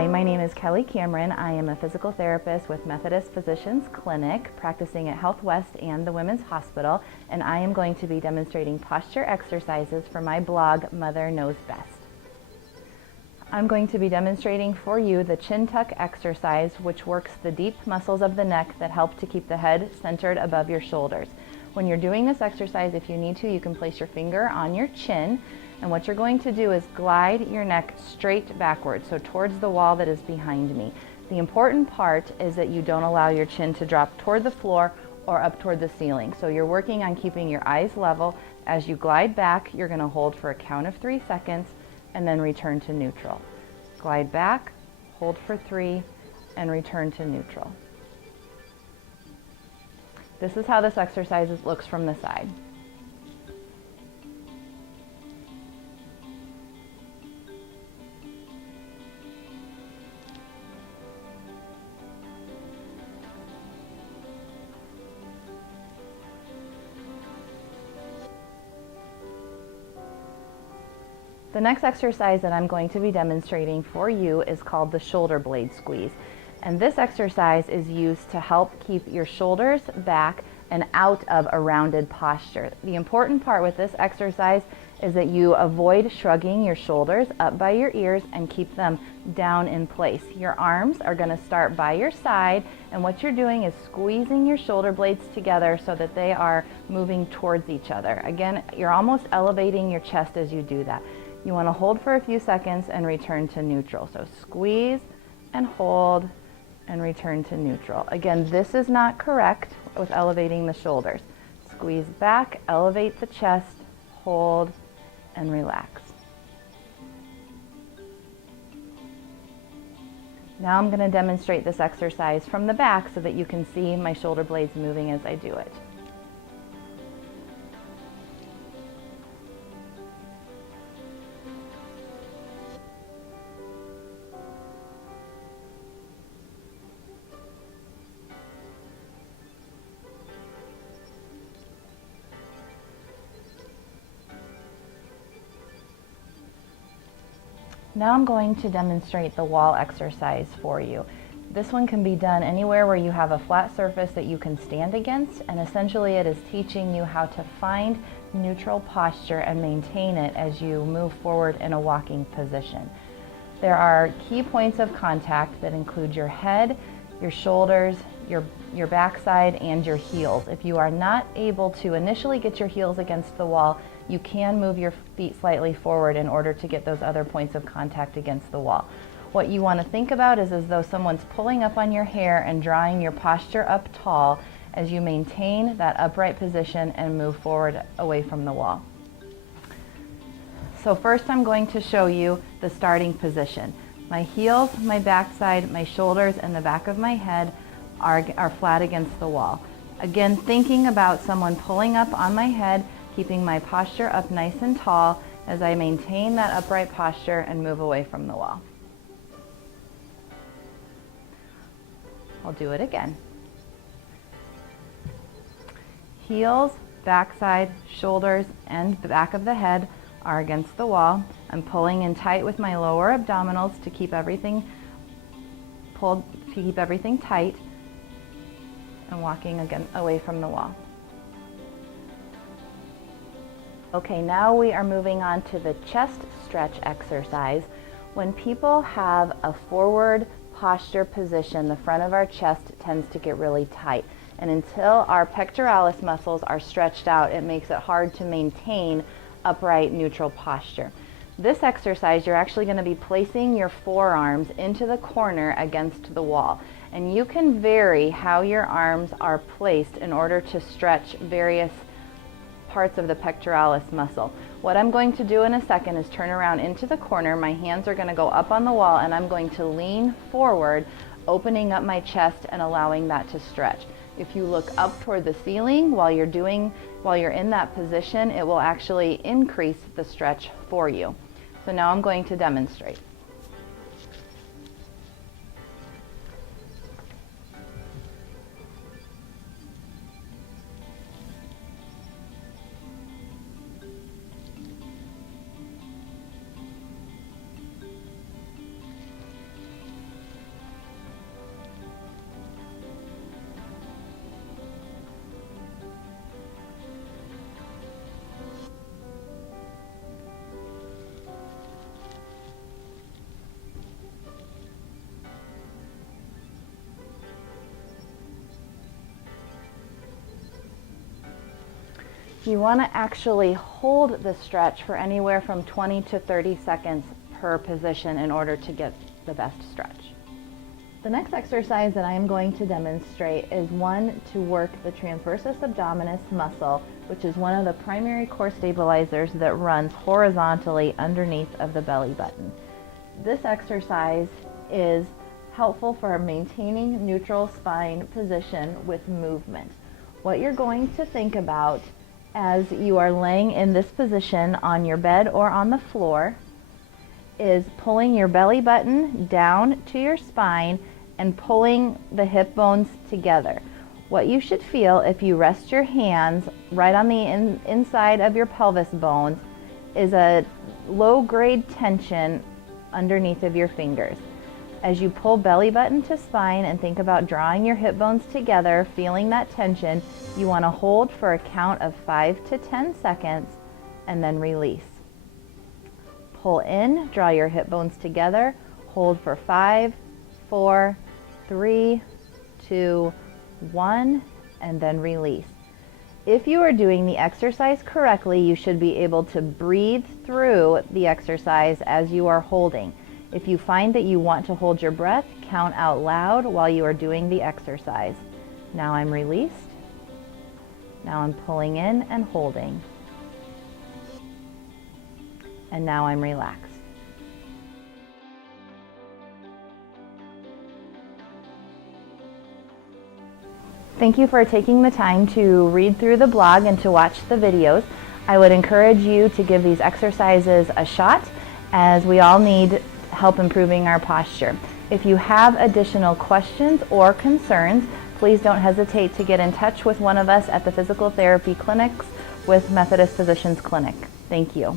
Hi, my name is Kelly Cameron. I am a physical therapist with Methodist Physicians Clinic, practicing at Health West and the Women's Hospital, and I am going to be demonstrating posture exercises for my blog, Mother Knows Best. I'm going to be demonstrating for you the chin tuck exercise, which works the deep muscles of the neck that help to keep the head centered above your shoulders. When you're doing this exercise, if you need to, you can place your finger on your chin, and what you're going to do is glide your neck straight backwards, so towards the wall that is behind me. The important part is that you don't allow your chin to drop toward the floor or up toward the ceiling. So you're working on keeping your eyes level. As you glide back, you're going to hold for a count of 3 seconds and then return to neutral. Glide back, hold for 3, and return to neutral. This is how this exercise looks from the side. The next exercise that I'm going to be demonstrating for you is called the shoulder blade squeeze. And this exercise is used to help keep your shoulders back and out of a rounded posture. The important part with this exercise is that you avoid shrugging your shoulders up by your ears and keep them down in place. Your arms are going to start by your side, and what you're doing is squeezing your shoulder blades together so that they are moving towards each other. Again, you're almost elevating your chest as you do that. You want to hold for a few seconds and return to neutral. So squeeze and hold and return to neutral. Again, this is not correct with elevating the shoulders. Squeeze back, elevate the chest, hold, and relax. Now I'm going to demonstrate this exercise from the back so that you can see my shoulder blades moving as I do it. Now I'm going to demonstrate the wall exercise for you. This one can be done anywhere where you have a flat surface that you can stand against, and essentially it is teaching you how to find neutral posture and maintain it as you move forward in a walking position. There are key points of contact that include your head, your shoulders, your backside, and your heels. If you are not able to initially get your heels against the wall, you can move your feet slightly forward in order to get those other points of contact against the wall. What you want to think about is as though someone's pulling up on your hair and drawing your posture up tall as you maintain that upright position and move forward away from the wall. So first I'm going to show you the starting position. My heels, my backside, my shoulders, and the back of my head are flat against the wall. Again, thinking about someone pulling up on my head, keeping my posture up nice and tall as I maintain that upright posture and move away from the wall. I'll do it again. Heels, backside, shoulders, and the back of the head are against the wall. I'm pulling in tight with my lower abdominals to keep everything tight, and walking again away from the wall. Okay, now we are moving on to the chest stretch exercise. When people have a forward posture position, the front of our chest tends to get really tight. And until our pectoralis muscles are stretched out, it makes it hard to maintain upright, neutral posture. This exercise, you're actually going to be placing your forearms into the corner against the wall. And you can vary how your arms are placed in order to stretch various parts of the pectoralis muscle. What I'm going to do in a second is turn around into the corner. My hands are going to go up on the wall, and I'm going to lean forward, opening up my chest and allowing that to stretch. If you look up toward the ceiling while you're in that position, it will actually increase the stretch for you. So now I'm going to demonstrate. You want to actually hold the stretch for anywhere from 20 to 30 seconds per position in order to get the best stretch. The next exercise that I am going to demonstrate is one to work the transversus abdominis muscle, which is one of the primary core stabilizers that runs horizontally underneath of the belly button. This exercise is helpful for maintaining neutral spine position with movement. What you're going to think about as you are laying in this position on your bed or on the floor is pulling your belly button down to your spine and pulling the hip bones together. What you should feel if you rest your hands right on the inside of your pelvis bones is a low-grade tension underneath of your fingers. As you pull belly button to spine and think about drawing your hip bones together, feeling that tension, you want to hold for a count of 5 to 10 seconds and then release. Pull in, draw your hip bones together, hold for 5, 4, 3, 2, 1, and then release. If you are doing the exercise correctly, you should be able to breathe through the exercise as you are holding. If you find that you want to hold your breath, count out loud while you are doing the exercise. Now I'm released. Now I'm pulling in and holding. And now I'm relaxed. Thank you for taking the time to read through the blog and to watch the videos. I would encourage you to give these exercises a shot, as we all need help improving our posture. If you have additional questions or concerns, please don't hesitate to get in touch with one of us at the physical therapy clinics with Methodist Physicians Clinic. Thank you.